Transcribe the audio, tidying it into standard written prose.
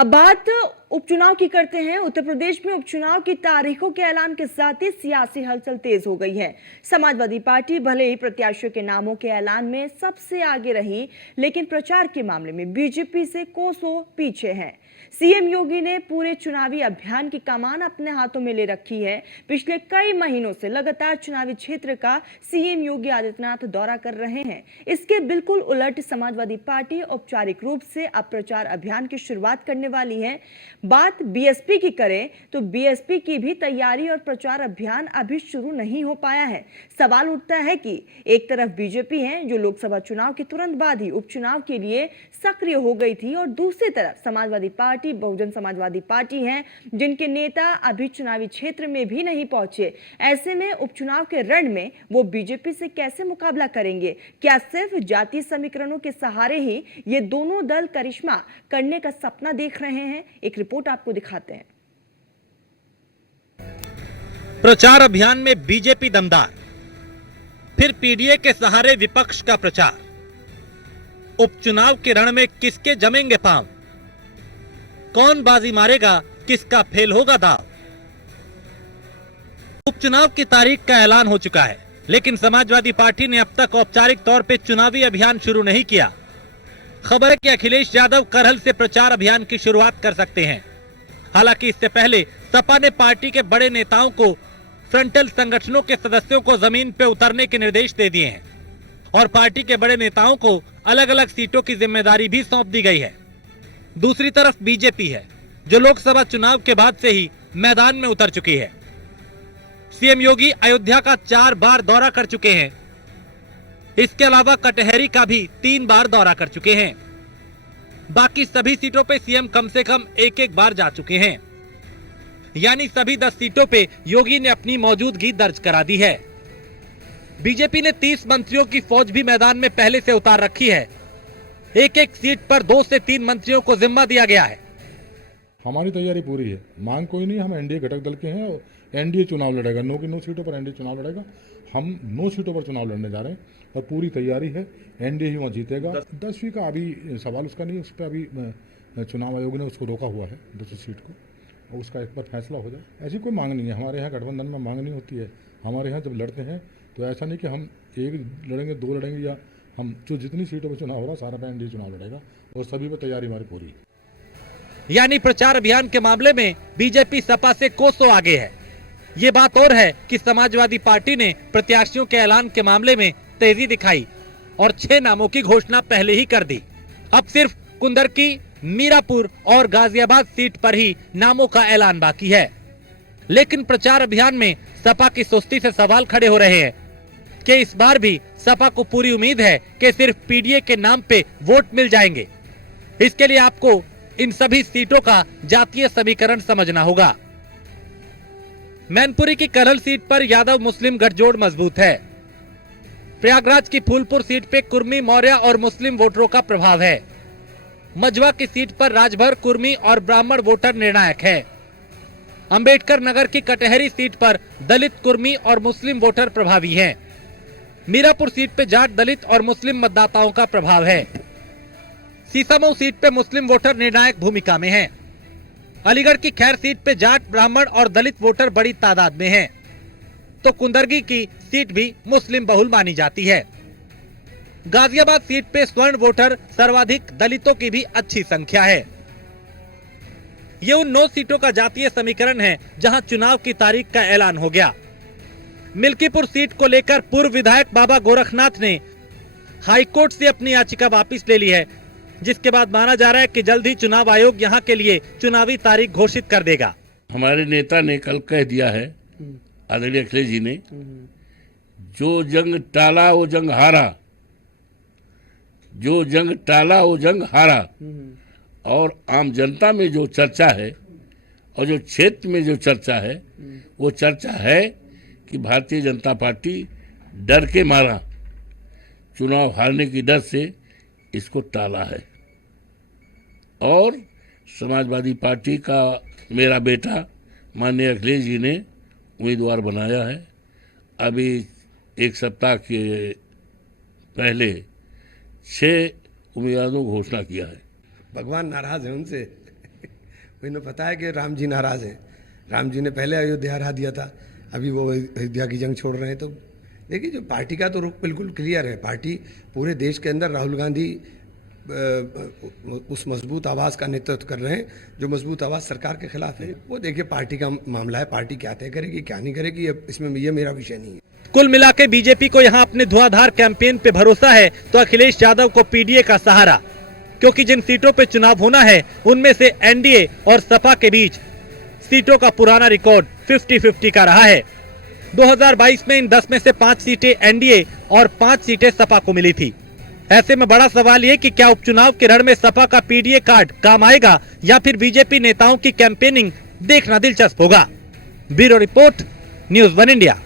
अब बात उपचुनाव की करते हैं। उत्तर प्रदेश में उपचुनाव की तारीखों के ऐलान के साथ ही सियासी हलचल तेज हो गई है। समाजवादी पार्टी भले ही प्रत्याशियों के नामों के ऐलान में सबसे आगे रही, लेकिन प्रचार के मामले में बीजेपी से कोसों पीछे है। सीएम योगी ने पूरे चुनावी अभियान की कमान अपने हाथों में ले रखी है। पिछले कई महीनों से लगातार चुनावी क्षेत्र का सीएम योगी आदित्यनाथ दौरा कर रहे हैं। इसके बिल्कुल उलट समाजवादी पार्टी औपचारिक रूप से अब प्रचार अभियान की शुरुआत करने वाली है। बात बीएसपी की करें तो बीएसपी की भी तैयारी और प्रचार अभियान अभी शुरू नहीं हो पाया है। सवाल उठता है कि एक तरफ बीजेपी है जो लोकसभा चुनाव के तुरंत बाद ही उपचुनाव के लिए सक्रिय हो गई थी, और दूसरी तरफ समाजवादी पार्टी, बहुजन समाजवादी पार्टी है जिनके नेता अभी चुनावी क्षेत्र में भी नहीं पहुंचे। ऐसे में उपचुनाव के रण में वो बीजेपी से कैसे मुकाबला करेंगे? क्या सिर्फ जातीय समीकरणों के सहारे ही ये दोनों दल करिश्मा करने का सपना देख रहे हैं? एक रिपोर्ट आपको दिखाते हैं। प्रचार अभियान में बीजेपी दमदार, फिर पीडीए के सहारे विपक्ष का प्रचार। उपचुनाव के रण में किसके जमेंगे पांव? कौन बाजी मारेगा, किसका फेल होगा दाव? उपचुनाव की तारीख का ऐलान हो चुका है, लेकिन समाजवादी पार्टी ने अब तक औपचारिक तौर पर चुनावी अभियान शुरू नहीं किया। खबर है कि अखिलेश यादव करहल से प्रचार अभियान की शुरुआत कर सकते हैं। हालांकि इससे पहले सपा ने पार्टी के बड़े नेताओं को फ्रंटल संगठनों के सदस्यों को जमीन पर उतरने के निर्देश दे दिए हैं और पार्टी के बड़े नेताओं को अलग अलग सीटों की जिम्मेदारी भी सौंप दी गई है। दूसरी तरफ बीजेपी है जो लोकसभा चुनाव के बाद से ही मैदान में उतर चुकी है। सीएम योगी अयोध्या का 4 बार दौरा कर चुके हैं। इसके अलावा कटहरी का भी 3 बार दौरा कर चुके हैं। बाकी सभी सीटों पे सीएम कम से कम एक बार जा चुके हैं, यानी सभी 10 सीटों पे योगी ने अपनी मौजूदगी दर्ज करा दी है। बीजेपी ने 30 मंत्रियों की फौज भी मैदान में पहले से उतार रखी है। एक सीट पर 2 से 3 मंत्रियों को जिम्मा दिया गया है। हमारी तैयारी पूरी है, मांग कोई नहीं। हम एनडीए घटक दल के हैं और एनडीए चुनाव लड़ेगा। 9 की 9 सीटों पर एनडीए चुनाव लड़ेगा। हम 9 सीटों पर चुनाव लड़ने जा रहे हैं और पूरी तैयारी है। एनडीए ही वहाँ जीतेगा। 10वीं का अभी सवाल उसका नहीं, उस पर अभी चुनाव आयोग ने उसको रोका हुआ है 200 सीट को, और उसका एक बार फैसला हो जाए। ऐसी कोई मांग नहीं है हमारे यहाँ। गठबंधन में मांग नहीं होती है। हमारे यहाँ जब लड़ते हैं तो ऐसा नहीं कि हम एक लड़ेंगे, 2 लड़ेंगे, या हम जो जितनी सीटों पर चुनाव हो रहा सारा पे एनडीए चुनाव लड़ेगा और सभी पर तैयारी हमारी पूरी है। यानी प्रचार अभियान के मामले में बीजेपी सपा से कोसों आगे है। ये बात और है कि समाजवादी पार्टी ने प्रत्याशियों के ऐलान के मामले में तेजी दिखाई और 6 नामों की घोषणा पहले ही कर दी। अब सिर्फ कुंदरकी, मीरापुर और गाजियाबाद सीट पर ही नामों का ऐलान बाकी है। लेकिन प्रचार अभियान में सपा की सुस्ती से सवाल खड़े हो रहे हैं कि इस बार भी सपा को पूरी उम्मीद है कि सिर्फ पीडीए के नाम पे वोट मिल जाएंगे। इसके लिए आपको इन सभी सीटों का जातीय समीकरण समझना होगा। मैनपुरी की करहल सीट पर यादव मुस्लिम गठजोड़ मजबूत है। प्रयागराज की फूलपुर सीट पे कुर्मी, मौर्य और मुस्लिम वोटरों का प्रभाव है। मझवा की सीट पर राजभर, कुर्मी और ब्राह्मण वोटर निर्णायक है। अंबेडकर नगर की कटहरी सीट पर दलित, कुर्मी और मुस्लिम वोटर प्रभावी हैं। मीरापुर सीट पे जाट, दलित और मुस्लिम मतदाताओं का प्रभाव है। सीसामऊ सीट पे मुस्लिम वोटर निर्णायक भूमिका में हैं। अलीगढ़ की खैर सीट पे जाट, ब्राह्मण और दलित वोटर बड़ी तादाद में हैं। तो कुंदरगी की सीट भी मुस्लिम बहुल मानी जाती है। गाजियाबाद सीट पे स्वर्ण वोटर सर्वाधिक, दलितों की भी अच्छी संख्या है। ये उन 9 सीटों का जातीय समीकरण है जहां चुनाव की तारीख का ऐलान हो गया। मिल्कीपुर सीट को लेकर पूर्व विधायक बाबा गोरखनाथ ने हाईकोर्ट से अपनी याचिका वापस ले ली है, जिसके बाद माना जा रहा है कि जल्द ही चुनाव आयोग यहां के लिए चुनावी तारीख घोषित कर देगा। हमारे नेता ने कल कह दिया है, आदरणीय अखिलेश जी ने, जो जंग टाला वो जंग हारा, जो जंग टाला वो जंग हारा। और आम जनता में जो चर्चा है और जो क्षेत्र में जो चर्चा है, वो चर्चा है कि भारतीय जनता पार्टी डर के मारा, चुनाव हारने की डर से इसको टाला है। और समाजवादी पार्टी का मेरा बेटा माननीय अखिलेश जी ने उम्मीदवार बनाया है। अभी 1 सप्ताह के पहले 6 उम्मीदवारों को घोषणा किया है। भगवान नाराज है उनसे। इन्हें पता है कि राम जी नाराज हैं, राम जी ने पहले अयोध्या हरा दिया था, अभी वो अयोध्या की जंग छोड़ रहे हैं। तो देखिए, जो पार्टी का तो रुख बिल्कुल क्लियर है। पार्टी पूरे देश के अंदर राहुल गांधी उस मजबूत आवाज़ का नेतृत्व कर रहे हैं जो मजबूत आवाज़ सरकार के खिलाफ है। वो देखिए, पार्टी का मामला है, पार्टी क्या तय करेगी क्या नहीं करेगी, अब इसमें ये मेरा विषय नहीं है। कुल मिला के बीजेपी को यहाँ अपने धुआंधार कैंपेन पे भरोसा है तो अखिलेश यादव को पीडीए का सहारा, क्योंकि जिन सीटों पे चुनाव होना है उनमें से एनडीए और सपा के बीच सीटों का पुराना रिकॉर्ड 50-50 का रहा है। 2022 में इन 10 में से 5 सीटें एनडीए और 5 सीटें सपा को मिली थी। ऐसे में बड़ा सवाल ये कि क्या उपचुनाव के रण में सपा का पीडीए कार्ड काम आएगा या फिर बीजेपी नेताओं की कैंपेनिंग देखना दिलचस्प होगा। Bureau report, news 1 India.